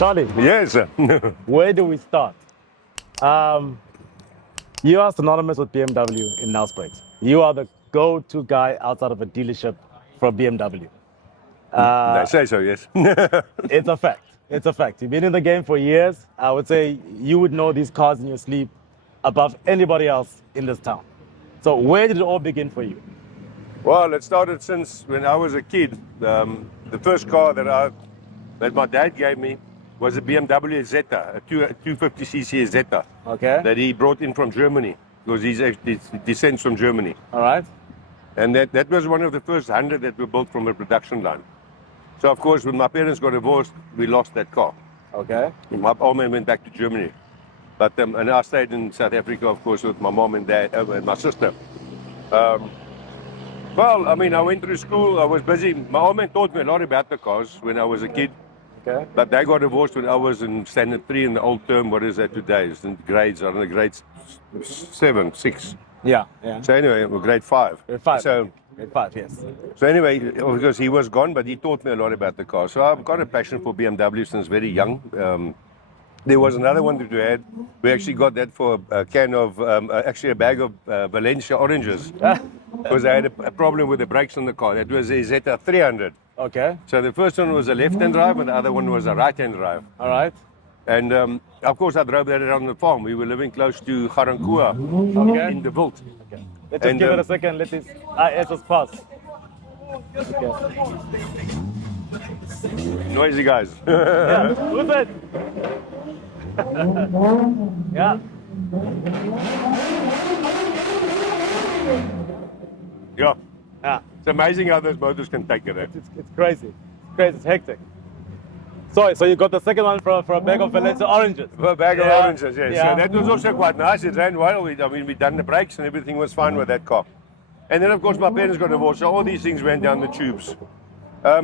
Charlie, Yes. where do we start? You are synonymous with BMW in Nelspruit. You are the go-to guy outside of a dealership for BMW. They say so, yes. It's a fact. It's a fact. You've been in the game for years. I would say you would know these cars in your sleep above anybody else in this town. So where did it all begin for you? Well, it started since when I was a kid. The first car that my dad gave me was a BMW Zeta, a 250cc Zeta. Okay. That he brought in from Germany, because he descends from Germany. All right. And that was one of the first 100 that were built from a production line. So, of course, when my parents got divorced, we lost that car. Okay. My old man went back to Germany. But and I stayed in South Africa, of course, with my mom and dad and my sister. Well, I mean, I went through school. I was busy. My old man taught me a lot about the cars when I was a kid. Okay. But they got divorced when I was in standard 3 in the old term. What is that today? It's in grades. I don't know, grades 7, 6. Yeah. Yeah. So anyway, grade 5. Grade 5. So, Grade 5, yes. so anyway, because he was gone, but he taught me a lot about the car. So I've got a passion for BMW since very young. There was another one that we had. We actually got that for a can of, actually a bag of Valencia oranges. Because I had a problem with the brakes on the car. That was a Zeta 300. Okay. So the first one was a left-hand drive and the other one was a right-hand drive. All right. And of course I drove that around the farm. We were living close to Garankuwa Okay. in the Wild. Okay. Let's just give it a second. Let this ISS pass. Okay. Noisy guys. Yeah. Who's it? Yeah. Yeah. Yeah. It's amazing how those motors can take it. Eh? It's crazy. It's crazy. It's hectic. So you got the second one for a bag of Valencia oranges. A bag of Yeah. oranges, yes. Yeah. So that was also quite nice. It ran well. I mean, we done the brakes and everything was fine with that car. And then, of course, my parents got divorced, so all these things went down the tubes.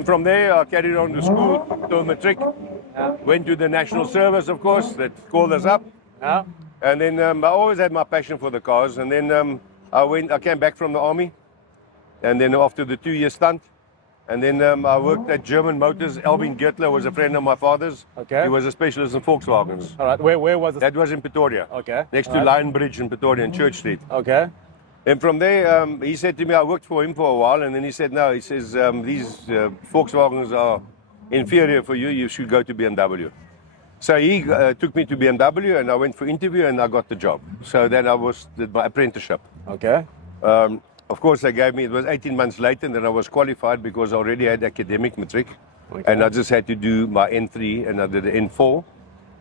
From there, I carried on to school, till matric. Yeah. Went to the national service, of course, that called us up. Yeah. And then I always had my passion for the cars. And then I came back from the army. And then after the 2-year stunt, and then I worked at German Motors. Alvin Gertler was a friend of my father's. Okay. He was a specialist in Volkswagens. All right. Where was it? That was in Pretoria. Okay. Next All to right. Lion Bridge in Pretoria and Church Street. Okay. And from there, he said to me, I worked for him for a while, and then he said, no, he says, these Volkswagens are inferior for you, you should go to BMW. So he took me to BMW, and I went for interview, and I got the job. So then I did my apprenticeship. Okay. Of course, they gave me, it was 18 months later, and then I was qualified because I already had academic matric. Okay. And I just had to do my N3, and I did the N4.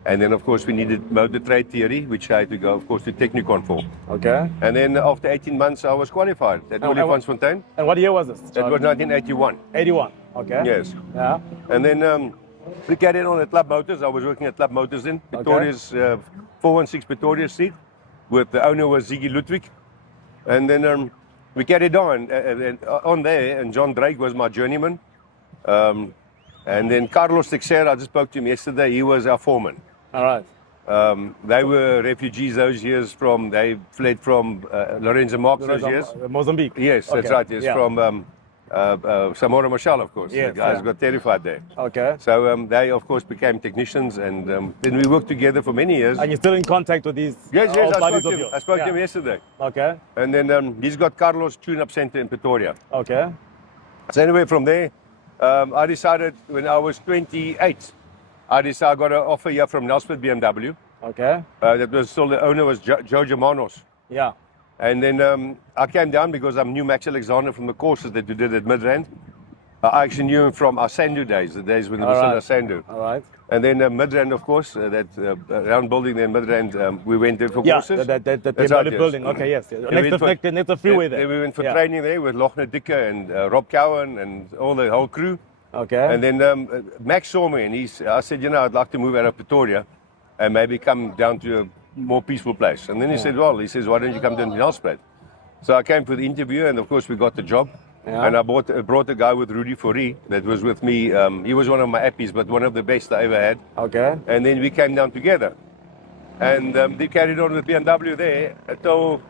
And then, of course, we needed motor trade theory, which I had to go, of course, to Technicon for. Okay. And then after 18 months, I was qualified at Olifantsfontein. And what year was this? That was 1981. 81. Okay. Yes. Yeah. And then we carried on at Club Motors. I was working at Club Motors then, Pretoria's 416 Pretoria Street, with the owner was Ziggy Ludwig. And then we carried on there, and John Drake was my journeyman. And then Carlos Teixeira, I just spoke to him yesterday, he was our foreman. All right. They were refugees those years they fled from Lorenzo Marx those years. Mozambique. Yes, that's Okay. right, yes, Yeah. from Samora Machel, of course. Yes, The guys yeah. got terrified there. Okay. So they, of course, became technicians, and then we worked together for many years. And you're still in contact with these Yes, old I buddies spoke, of to yours? him. I spoke to Yeah. him yesterday. Okay. And then he's got Carlos Tune-Up Center in Pretoria. Okay. So anyway, from there, I decided when I was 28, I got an offer here from Nelspruit BMW. Okay. That was still, the owner was Joe Germanos. Yeah. And then I came down because I knew Max Alexander from the courses that we did at Midrand. I actually knew him from our Sandu days, the days when it was still a Sandu. All right. And then Midrand, of course, that round building there in Midrand, we went there for Yeah, courses. that That's BMW right, yes. building. Okay, yes. we Next to the freeway there. Then we went for Yeah. training there with Lochner Dicker and Rob Cowan and all the whole crew. Okay. And then Max saw me, and I said, I'd like to move out of Pretoria and maybe come down to a more peaceful place. And then he said, why don't you come down to Nelspruit? So I came for the interview, and of course we got the job. Yeah. And I brought a guy with Rudy Fourie that was with me. He was one of my appies, but one of the best I ever had. Okay. And then we came down together. And they carried on with BMW there until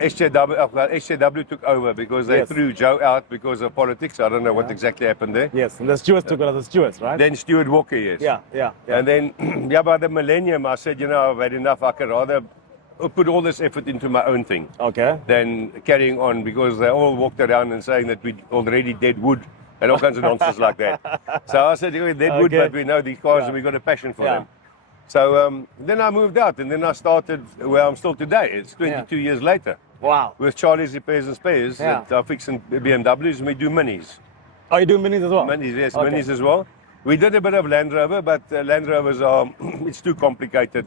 SJW took over because they Yes. threw Joe out because of politics. I don't know what exactly happened there. Yes, and the stewards took it as the stewards, right? Then Stuart Walker, yes. Yeah. And then, yeah, by the millennium, I said, I've had enough. I could rather put all this effort into my own thing Okay. than carrying on, because they all walked around and saying that we already dead wood and all kinds of nonsense like that. So I said, we're dead wood, Okay. but we know these cars and we've got a passion for them. So then I moved out, and then I started where I'm still today. It's 22 years later Wow. with Charlie's Repairs and Spares. Yeah. That are fixing BMWs, and we do minis. Are you doing minis as well? Minis, yes, Okay. minis as well. We did a bit of Land Rover, but Land Rovers are, it's too complicated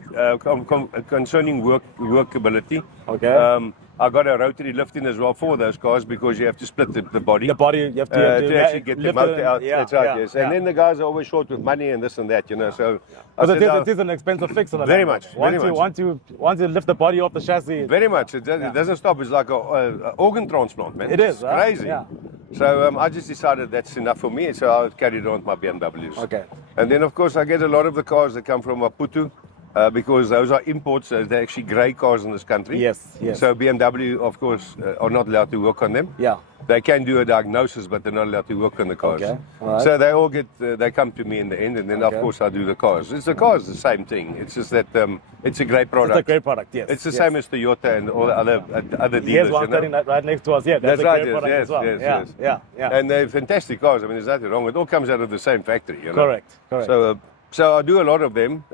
concerning workability. Okay. I got a rotary lift in as well for those cars, because you have to split the body. The body, you have to actually get the lift motor it, out. yeah, That's right, yeah, yes. yeah. And then the guys are always short with money and this and that, So I Because said, it is an expensive fix on the Very Land much, Rover. very Once you lift the body off the chassis. very much. It doesn't stop. It's like a organ transplant, man. It is, It's right? crazy. Yeah. So I just decided that's enough for me. So I carried on with my BMWs. Okay. And then, of course, I get a lot of the cars that come from Maputo, because those are imports. They're actually grey cars in this country. Yes. So BMW, of course, are not allowed to work on them. Yeah. They can do a diagnosis, but they're not allowed to work on the cars. Okay, all right. So they all they come to me in the end, and then of Okay. course I do the cars. The cars the same thing. It's just that it's a great product. It's a great product, yes. It's the yes. same as Toyota and all the other dealers. Here's one standing right next to us. Yeah, That's that's a right, great yes, product yes, as well. yes, yeah, yes. yeah. And they're fantastic cars. I mean, there's nothing wrong. It all comes out of the same factory. Correct. So I do a lot of them.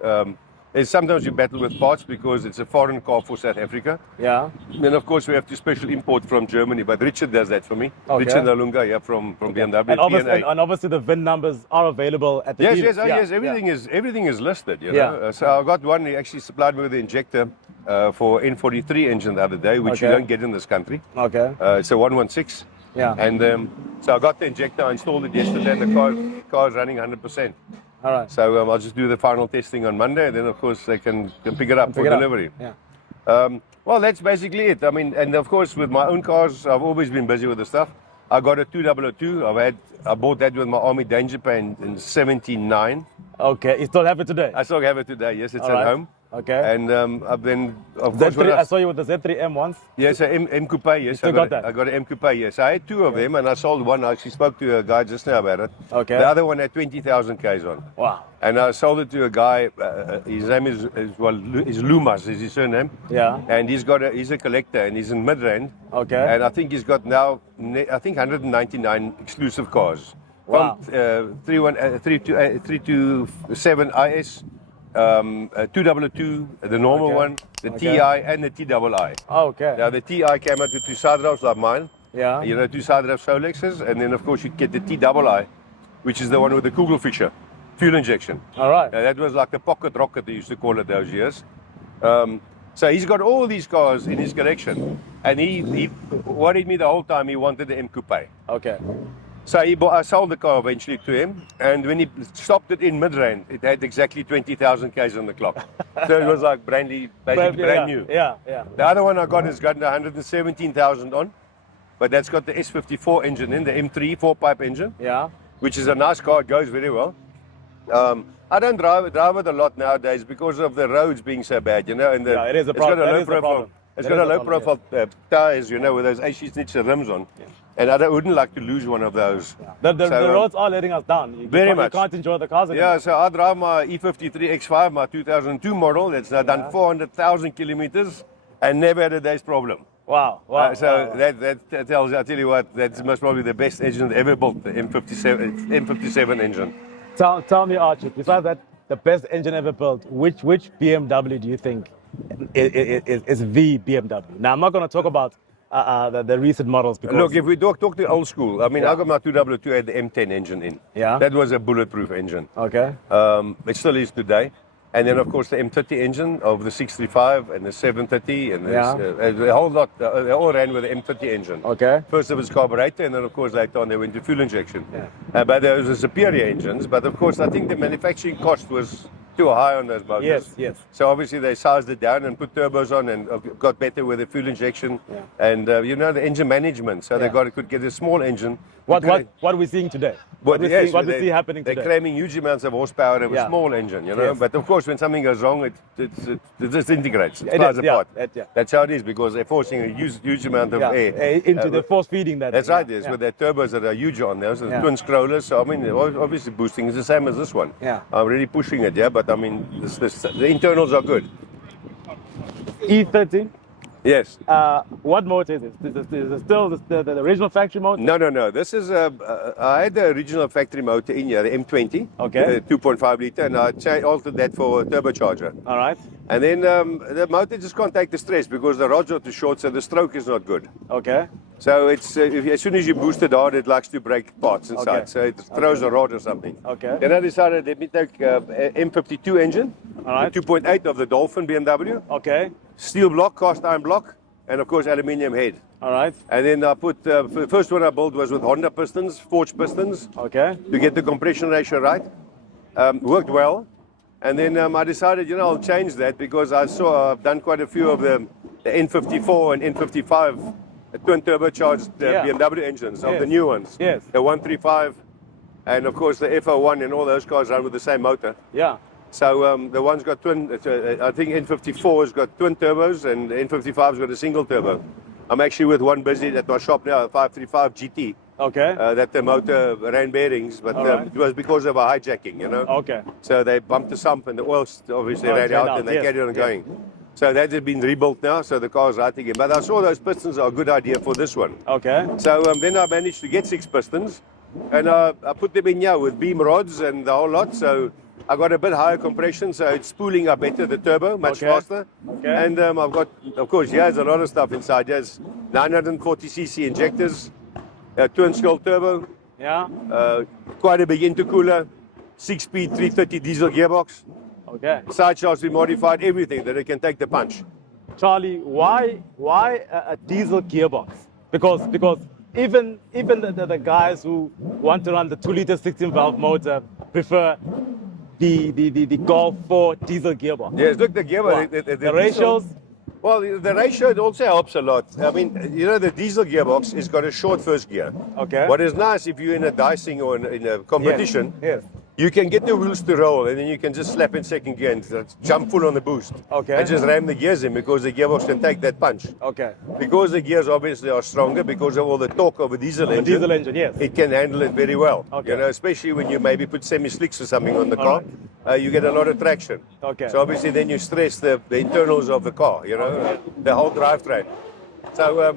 Sometimes you battle with parts because it's a foreign car for South Africa. Yeah. Then, of course, we have to special import from Germany, but Richard does that for me. Okay. Richard Nalunga, from BMW. And obviously, P&A. and obviously the VIN numbers are available at the Yes, dealers. yes, yes. Everything is listed. You know. Yeah. So I got one. He actually supplied me with the injector for N43 engine the other day, which you Okay. don't get in this country. Okay. It's a 116. Yeah. And so I got the injector. I installed it yesterday, and the car is running 100%. All right. So I'll just do the final testing on Monday, and then of course they can pick it up for delivery. Yeah. Well, that's basically it. I mean, and of course with my own cars, I've always been busy with the stuff. I got a 2002. I bought that with my Army Danger Pan in '79. Okay. You still have it today? I still have it today. Yes, it's All at right. home. Okay. And I've been, of course, when Z3, I saw you with the Z3M once. yes, a M Coupe. Yes, still got that? I got an M Coupe. Yes, I had two of them, and I sold one. I actually spoke to a guy just now about it. Okay. The other one had 20,000 Ks on. Wow. And I sold it to a guy. His name is Lumas, is his surname. Yeah. And he's a collector, and he's in Midrand. Okay. And I think he's got now, I think 199 exclusive cars. Wow. From 327 IS, 222, the normal Okay. one, the Okay. TI, and the TII. Okay. Now the TI came out with two side drives like mine. Yeah. You know, two side drive Solexes, and then of course you get the TII, which is the one with the Kugelfischer fuel injection. All right. That was like the pocket rocket they used to call it those years. So he's got all these cars in his collection, and he worried me the whole time. He wanted the M Coupe. Okay. So I sold the car eventually to him, and when he stopped it in Midrand, it had exactly 20,000 Ks on the clock. So it was like brand new. Yeah. The other one I got has got 117,000 on, but that's got the S54 engine in, the M3 4-pipe engine, Yeah. which is a nice car. It goes very well. I don't drive it a lot nowadays because of the roads being so bad, you know. And Yeah, it is a problem. That is the problem. It's That got a is the low problem, profile tires, you know, with those AC snitcher rims on. And I wouldn't like to lose one of those. The So, roads are letting us down. Very much. You can't enjoy the cars anymore. Yeah, so I drive my E53 X5, my 2002 model. That's now done 400,000 kilometers and never had a day's problem. Wow. So that tells you, I tell you what, that's most probably the best engine ever built, the M57 engine. Tell me, Archie, besides that, the best engine ever built, which BMW do you think is the BMW? Now, I'm not going to talk about the recent models because Look, if we talk the old school, I mean, Yeah. I got my 2W2 had the M10 engine in. Yeah. That was a bulletproof engine. Okay. It still is today. And then, of course, the M30 engine of the 635 and the 730 and the whole lot, they all ran with the M30 engine. Okay. First it was carburetor, and then, of course, later on they went to fuel injection. But those were superior engines. But, of course, I think the manufacturing cost was too high on those motors. Yes. So obviously they sized it down and put turbos on and got better with the fuel injection and you know the engine management. So they could get a small engine What we're seeing today. What we see happening today. They're claiming huge amounts of horsepower of a small engine, you know. Yes. But of course, when something goes wrong, it disintegrates. It It flies is, yeah, apart. yeah. That's how it is because they're forcing a huge amount of air into the force feeding that. That's right. Yes, with their turbos that are huge on those, the twin scrollers. So I mean, obviously boosting is the same as this one. Yeah. I'm really pushing it, yeah. But I mean, the internals are good. E13. Yes. What motor is it? Is it still the original factory motor? No. This is I had the original factory motor in here, the M20. Okay. 2.5 liter, and I altered that for a turbocharger. All right. And then the motor just can't take the stress because the rods are too short, so the stroke is not good. Okay. So it's as soon as you boost it hard, it likes to break parts inside. Okay. So it throws a rod or something. Okay. Then I decided let me take M52 engine, All right. the 2.8 of the Dolphin BMW, Okay. steel block, cast iron block, and of course aluminium head. All right. And then I put the first one I built was with Honda pistons, forged pistons, Okay. to get the compression ratio right. Worked well. And then I decided, you know, I'll change that because I've done quite a few of the N54 and N55 twin turbocharged BMW engines of the new ones. Yes. The 135 and of course the F01 and all those cars run with the same motor. Yeah. So the one's got twin, I think N54 has got twin turbos and N55's got a single turbo. I'm actually with one busy at my shop now, a 535 GT. Okay. That the motor ran bearings, but right. it was because of a hijacking, you know. Okay. So they bumped the sump and the oil obviously ran drained out and they yes, carried on yes. going. So that has been rebuilt now, so the car's right again. But I saw those pistons are a good idea for this one. Okay. So then I managed to get 6 pistons and I put them in here with beam rods and the whole lot. So I got a bit higher compression, so it's spooling up better, the turbo, much faster. Okay. And I've got, of course, here's a lot of stuff inside. There's 940cc injectors, a twin scroll turbo, Yeah. quite a big intercooler, 6-speed 330 diesel gearbox. Okay. Side shafts we modified, everything that it can take the punch. Charlie, why a diesel gearbox? Because even the guys who want to run the 2-liter 16-valve motor prefer the Golf 4 diesel gearbox. Yes, look, the gearbox. The ratios. Well, the ratio also helps a lot. I mean, you know, the diesel gearbox has got a short first gear. Okay. What is nice if you're in a dicing or in a competition, Yes. you can get the wheels to roll and then you can just slap in second gear and jump full on the boost. Okay. And just ram the gears in because the gearbox can take that punch. Okay. Because the gears obviously are stronger because of all the torque of a diesel engine. Diesel engine, yes. It can handle it very well. Okay. You know, especially when you maybe put semi-slicks or something on the car, you get a lot of traction. Okay. So obviously then you stress the internals of the car, you know, the whole drivetrain. So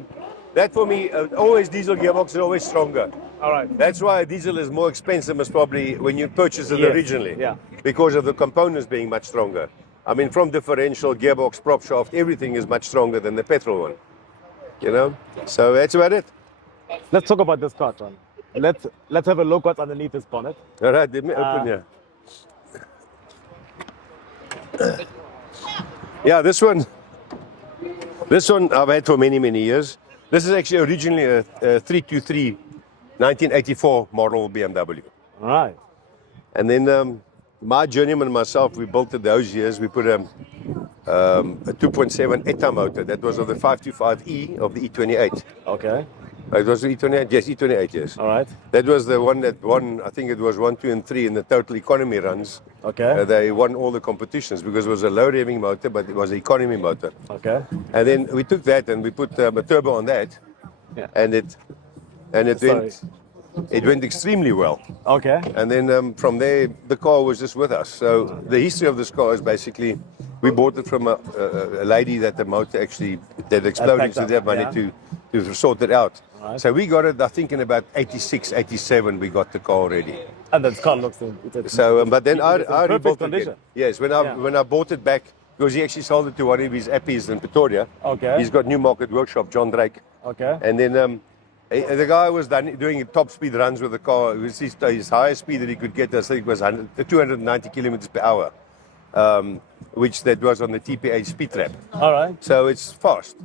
that for me, always diesel gearbox is always stronger. All right. That's why diesel is more expensive as probably when you purchase it Yes. originally. Yeah. Because of the components being much stronger. I mean, from differential, gearbox, prop shaft, everything is much stronger than the petrol one. You know? So that's about it. Let's talk about this car, John. Let's have a look what's underneath this bonnet. All right, let me open here. Yeah, this one I've had for many, many years. This is actually originally a 323 1984 model BMW. All right. And then my journeyman and myself, we built it those years. We put a 2.7 ETA motor. That was of the 525E of the E28. Okay. It was the E28? Yes, E28, yes. All right. That was the one that won, I think it was 1, 2, and 3 in the total economy runs. Okay. They won all the competitions because it was a low revving motor, but it was an economy motor. Okay. And then we took that and we put a turbo on that, Yeah. and it went extremely well. Okay. And then from there, the car was just with us. So the history of this car is basically, we bought it from a lady that the motor actually that exploded, so they had money to sort it out. Right. So we got it, I think in about 86, 87, we got the car ready. And this car looks So, but then I perfect rebuilt it condition. again. Yes, when I bought it back, because he actually sold it to one of his appies in Pretoria. Okay. He's got Newmarket Workshop, John Drake. Okay. And then the guy was doing top speed runs with the car. It was his highest speed that he could get, I think, was 290 kilometers per hour, which that was on the TPA speed trap. All right. So it's fast.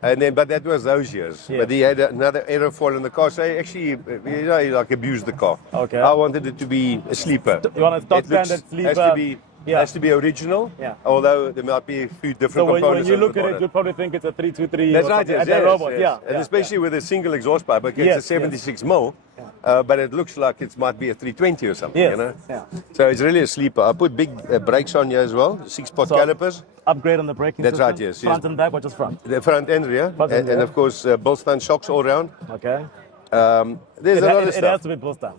And then, but that was those years. Yeah. But he had another aerofoil in the car, so he actually, you know, he like abused the car. Okay. I wanted it to be a sleeper. You want a stock It looks- standard sleeper? Has to be Yeah. Has to be original. Yeah. Although there might be a few different So when components. you on the look at it, bonnet. you'd probably think it's a 323. That's or right, something, yes, and a yes, robot. yes. Yeah. And yeah, especially with a single exhaust pipe, okay, Yes, it's a 76 mil, but it looks like it might be a 320 or something, Yes, you know? yeah. So it's really a sleeper. I put big brakes on here as well, 6-pot So- calipers, Upgrade on the braking That's system. right, yes, Front yes. and back, or just front? the front and rear, Front and and rear. of course Bilstein shocks all round. Okay. There's a lot of It stuff. has to be Bilstein.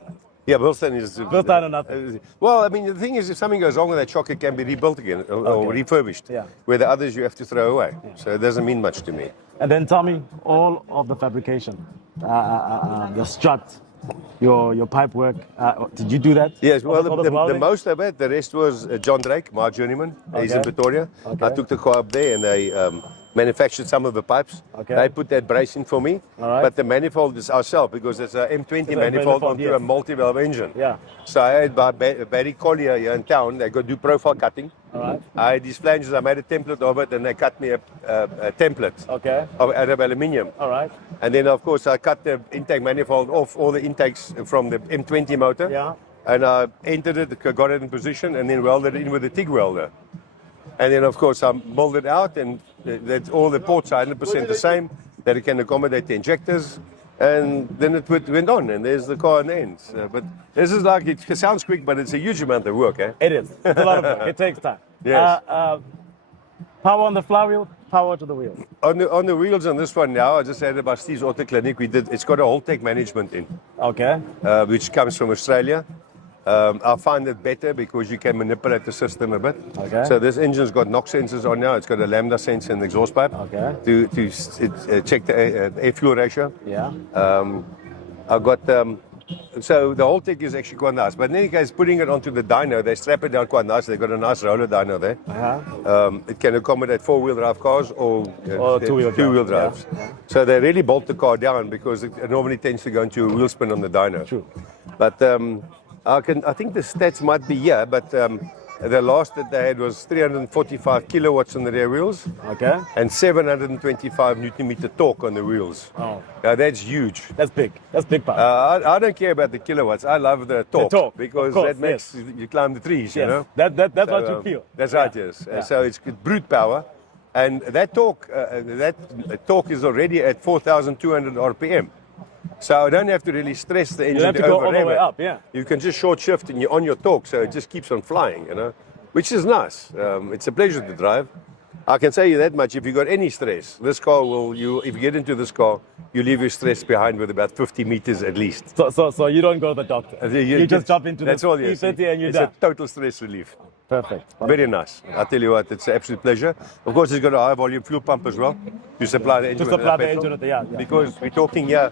Yeah, Bilstein is... Bilstein or nothing. Well, I mean, the thing is, if something goes wrong with that shock, it can be rebuilt again or Okay. refurbished. Yeah. Where the others you have to throw away. So it doesn't mean much to me. And then tell me all of the fabrication, your strut, your pipe work. Did you do that? Yes, well, All the the welding? most of it, the rest was John Drake, my journeyman. He's in Okay. Pretoria. Okay. I took the car up there and they manufactured some of the pipes. Okay. They put that bracing for me. All right. But the manifold is ourselves because it's a M20 It's a manifold manifold, onto yes. a multi-valve engine. Yeah. So I had Barry Collier here in town. They got do profile cutting. All right. I had these flanges. I made a template of it and they cut me a template Okay. out of aluminium. All right. And then, of course, I cut the intake manifold off, all the intakes from the M20 motor. Yeah. And I entered it, got it in position, and then welded it in with a TIG welder. And then, of course, I molded out, and that's all the ports are 100% the same, that it can accommodate the injectors. And then it went on, and there's the car in the end. So, but this is like, it sounds quick, but it's a huge amount of work, eh? It is. It's a lot of work. It takes time. Yes. Power on the flywheel, power to the wheel. On the wheels on this one now, I just had it by Steve's Auto Clinic. It's got a whole tech management in. Okay. Which comes from Australia. I find it better because you can manipulate the system a bit. Okay. So this engine's got NOx sensors on now. It's got a lambda sensor in the exhaust pipe Okay. to check the air fuel ratio. Yeah. I've got so the whole tech is actually quite nice. But in any case, putting it onto the dyno, they strap it down quite nice. They've got a nice roller dyno there. It can accommodate 4-wheel drive cars or two-wheel drives. Yeah. So they really bolt the car down because it normally tends to go into a wheel spin on the dyno. True. But I think the stats might be here, but the last that they had was 345 kilowatts on the rear wheels Okay. and 725 Newton meter torque on the wheels. Oh, Now that's huge. that's big. That's big power. I don't care about the kilowatts. I love the torque, torque, because of course, that makes you climb the trees, you yes. know. That's So, what you feel. That's Yeah. right, yes. Yeah. So it's brute power, and that torque is already at 4,200 RPM. So I don't have to really stress the engine have to go all the overrev way it. up, yeah. You can just short shift and you're on your torque, so it just keeps on flying, you know, which is nice. It's a pleasure to drive. I can say you that much. If you got any stress, this car if you get into this car, you leave your stress behind with about 50 meters at least. So you don't go to the doctor. You just jump into That's the all, yes. E30 and you're It's done. a total stress relief. Perfect. Very nice. I tell you what, it's an absolute pleasure. Of course, it's got a high volume fuel pump as well to supply the engine. To with supply enough the petrol. engine with the- yeah. Because we're talking here,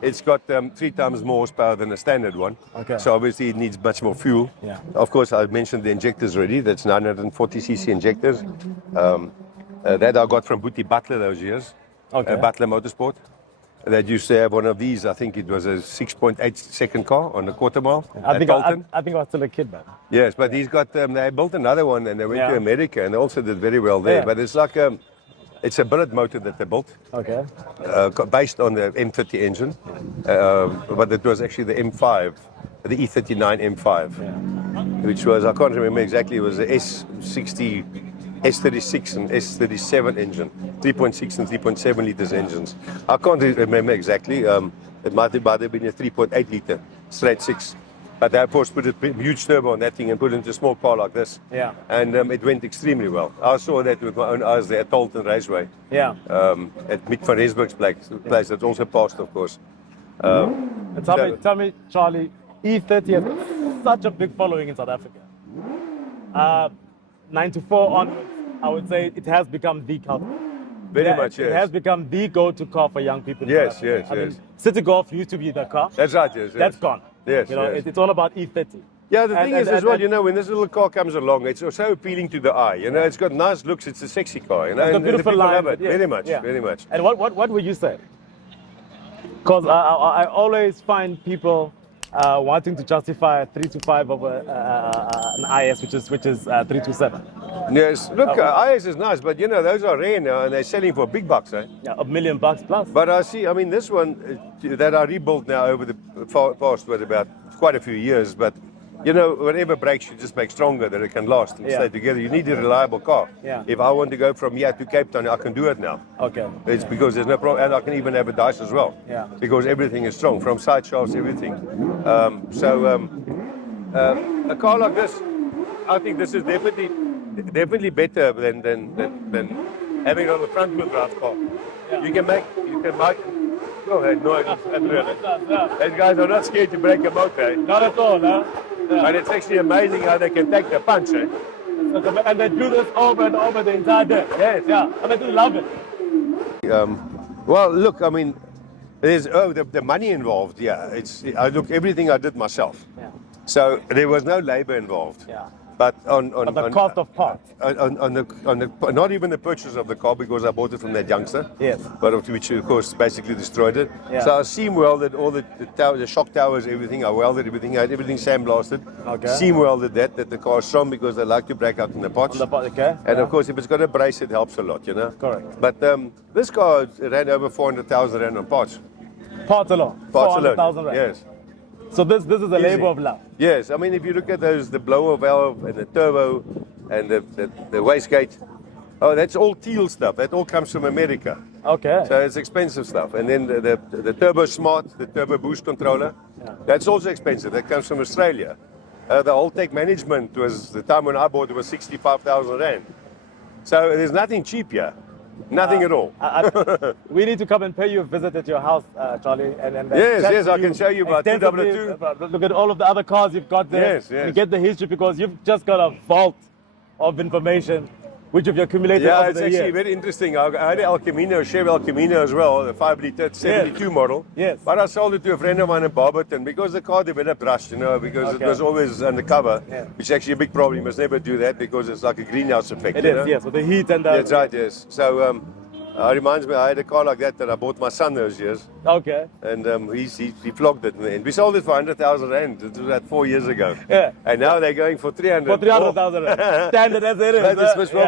it's got 3 times more horsepower than a standard one. Okay. So obviously it needs much more fuel. Yeah. Of course, I mentioned the injectors already. That's 940cc injectors. That I got from Boetie Butler those years. Okay. Butler Motorsport. That used to have one of these. I think it was a 6.8 second car on the quarter mile I at think Bolton. I think I was still a kid, man. Yes, but he's got. They built another one, and they went to Yeah. America, and they also did very well there. Yeah. But it's like it's a billet motor that they built, Okay. based on the M30 engine, but it was actually the M5, the E39 M5, which was, I can't remember exactly. It was the S60, S36, and S37 engine, 3.6 and 3.7 liters engines. I can't remember exactly. It might have been a 3.8 liter straight 6. But they, of course, put a huge turbo on that thing and put it into a small car like this. Yeah. And it went extremely well. I saw that with my own eyes there at Tolton Raceway, Yeah. at Mick van Rensburg's place. That's also passed, of course. And tell me, Charlie, E30 has such a big following in South Africa. 94 onwards, I would say it has become the car. Very much, It yes. has become the go-to car for young people. in Yes, South Africa. yes, I mean, yes. City Golf used to be the car. That's right, yes. That's yes. gone. Yes, You know, yes. it's all about E30. Yeah, the thing is as well, and- you know, when this little car comes along, it's so appealing to the eye. You know, it's got nice looks. It's a sexy car. You know, It's got and the beautiful people lines. love it. yeah, Very much, yeah. very much. And what would you say? Because I always find people wanting to justify a 325 over an IS, which is 327. Yes, look, IS is nice, but you know, those are rare now, and they're selling for big bucks, eh? Yeah, $1 million plus. But I see, I mean, this one that I rebuilt now over the past, what, about quite a few years, but you know, whatever breaks, you just make stronger that it can last and stay together. You need a reliable car. Yeah. If I want to go from here to Cape Town, I can do it now. Okay. It's because there's no problem, and I can even have a dice as well. Yeah. Because everything is strong, from side shafts, everything. A car like this, I think this is definitely better than having on the front wheel drive car. Yeah. You can make. Go ahead, no, these guys are not scared to break a motor. Not at all, no? Yeah. But it's actually amazing how they can take the punch. And they do this over and over the entire day. Yes. Yeah, and I do love it. Well, look, I mean, there's the money involved. Yeah, look, everything I did myself. Yeah. So there was no labor involved. Yeah. But But the cost of parts. on the not even the purchase of the car, because I bought it from that youngster. Yes. But which of course basically destroyed it. Yeah. So I seam welded all the shock towers, everything. I welded everything. I had everything sandblasted. Okay. Seam welded that the car is strong because they like to break out in the pots. Okay. And of course, if it's got a brace, it helps a lot, you know. Correct. But this car ran over 400,000 rand on parts. Parts alone. Parts alone. 400,000 rand. Yes. So this is a labor of love. Yes, I mean, if you look at the blower valve and the turbo and the wastegate, that's all teal stuff. That all comes from America. Okay. So it's expensive stuff. And then the turbo smart, the turbo boost controller, that's also expensive. That comes from Australia. The whole tech management was, the time when I bought it was 65,000 rand. So there's nothing cheap here. Nothing at all. We need to come and pay you a visit at your house, Charlie. And yes, I can show you my 2W2. Look at all of the other cars you've got there. Yes, yes. You get the history because you've just got a vault of information which you've accumulated over it's the actually years. very interesting. I had an El Camino, Chevy El Camino as well, the 5-litre 72 model. Yes. But I sold it to a friend of mine in Barberton because the car developed rust, you know, because it was always undercover, which is actually a big problem. You must never do that because it's like a greenhouse effect. It you is, know? yes, with the heat and the... That's right, yes. So it reminds me, I had a car like that I bought my son those years. Okay. And he flogged it in the end. We sold it for 100,000 rand. It was about 4 years ago. Yeah. And now they're going for 300. For 300,000 rand. Standard as it is. But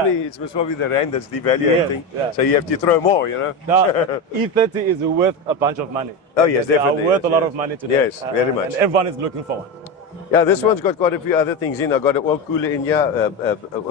it's most probably the rand that's devaluing. Yeah. So you have to throw more, you know. Now, E30 is worth a bunch of money. Oh, yes, They definitely. are worth a lot of money today. Yes, very much. And everyone is looking for one. Yeah, this one's got quite a few other things in. I got an oil cooler in here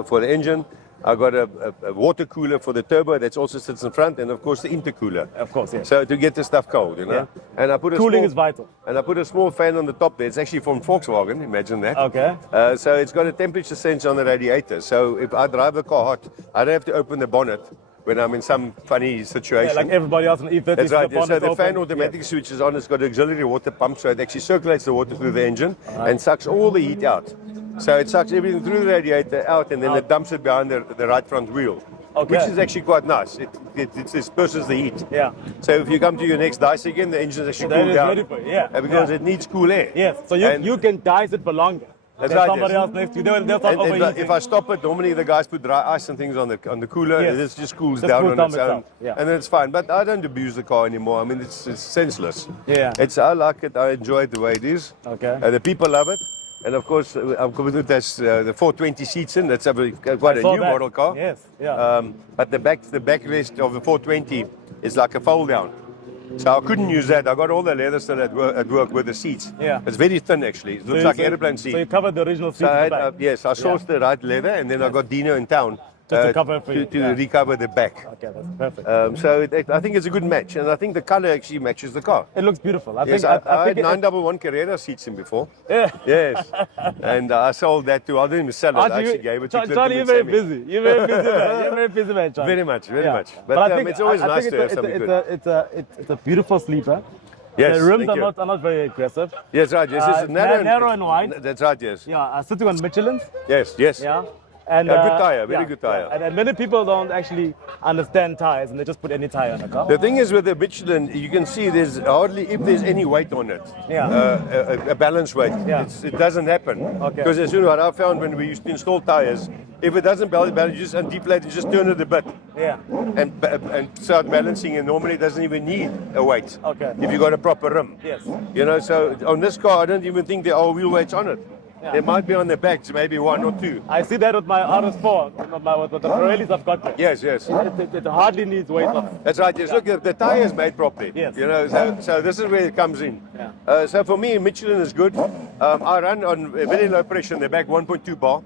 for the engine. I got a water cooler for the turbo that also sits in front, and of course the intercooler. Of course, yes. So to get the stuff cold, you know. Yeah. And I put a Cooling small, is vital. And I put a small fan on the top there. It's actually from Volkswagen. Imagine that. Okay. So it's got a temperature sensor on the radiator. So if I drive the car hot, I don't have to open the bonnet when I'm in some funny situation. Yeah, like everybody else on E30. That's right. The So the fan open. automatically switches on. It's got an auxiliary water pump, so it actually circulates the water through the engine and sucks all the heat out. So it sucks everything through the radiator out, and then it dumps it behind the right front wheel, which is actually quite nice. It disperses the heat. Yeah. So if you come to your next dice again, the engine is actually cooled down. Ready for it, yeah. Because it needs cool air. Yes. So you can dice it for longer. That's There's right, somebody yes. else next to you. They'll start And overheating. if I stop it, normally the guys put dry ice and things on the cooler. Yes. And it just cools Just down cools on down its own, itself, yeah. and then it's fine. But I don't abuse the car anymore. I mean, it's senseless. Yeah. I like it. I enjoy it the way it is. Okay. The people love it. And of course, I've got the 420 seats in. That's quite a new model car. Yes. Yeah. But the backrest of the 420 is like a fold down. So I couldn't use that. I got all the leather still at work with the seats. Yeah. It's very thin actually. It looks like an airplane seat. So you covered the original seat. So I in the back. yes, I sourced the right leather, and then I got Dino in town Just to cover for you, to yeah. recover the back. Okay, that's perfect. I think it's a good match, and I think the color actually matches the car. It looks beautiful. I Yes, think I had it- 911 Carrera seats in before. Yeah. Yes, and I sold that too. I didn't even sell it. I actually gave it to Clinton Charlie, you're and very Sammy. busy. You're very busy, man. You're very busy, man, Charlie. Very much, very Yeah. much. But I think, it's always I nice think to have something good. It's a beautiful sleeper. Yes, the rims thank you. are not very aggressive. Yes, right. Yes, it's narrow and wide. That's right. Yes. Yeah, sitting on Michelin's. Yes. Yes. Yeah. And Yeah, good tyre, very good tyre. Yeah. And many people don't actually understand tires, and they just put any tire on a car. The thing is with the Michelin, you can see there's hardly, if there's any weight on it, a balance weight, Yeah. it doesn't happen. Okay. Because as soon as I found when we used to install tires, if it doesn't balance, you just undeflate, you just turn it a bit Yeah. and start balancing, and normally it doesn't even need a weight. Okay. If you got a proper rim. Yes. You know, so on this car, I don't even think there are wheel weights on it. There might be on the backs, maybe 1 or 2. I see that with my RS4, with the Pirellis I've got there. Yes, yes. It hardly needs weight loss. That's right. Yes. Look, the tire is made properly. Yes. You know, so this is where it comes in. Yeah. So for me, Michelin is good. I run on very low pressure in the back, 1.2 bar.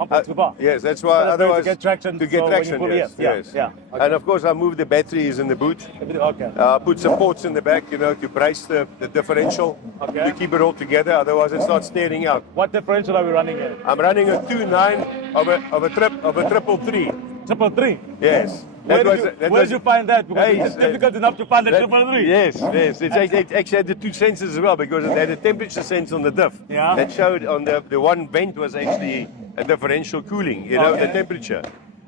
1.2 bar. Yes, that's why. So that's otherwise, to get traction. To get so when traction, you pull, yes, yes. Yeah. Okay. And of course, I move the batteries in the boot. Okay. Put some ports in the back, you know, to brace the differential, Okay. to keep it all together. Otherwise, it starts staring out. What differential are we running here? I'm running a 2.9 of a 333. 333. Yes. Where did you find that? Because Hey, it's difficult enough to find the 333. Yes, yes. It actually had the 2 sensors as well because it had a temperature sense on the diff. Yeah. That showed on the one vent was actually a differential cooling, you know, the Okay. temperature.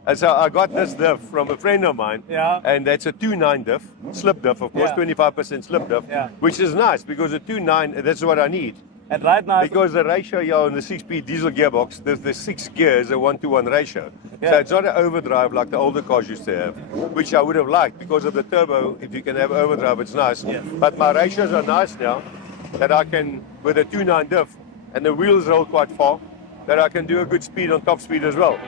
And so I got this diff from a friend of mine. Yeah. And that's a 2.9 diff, slip diff, of course, Yeah. 25% slip diff, Yeah. which is nice because a 2.9, that's what I need. And right now, Because the ratio here on the 6-speed diesel gearbox, the 6 gears, a 1-to-1 ratio. Yeah. So it's not an overdrive like the older cars used to have, which I would have liked because of the turbo. If you can have overdrive, it's nice. Yes. But my ratios are nice now that I can, with a 2.9 diff, and the wheels roll quite far, that I can do a good speed on top speed as well.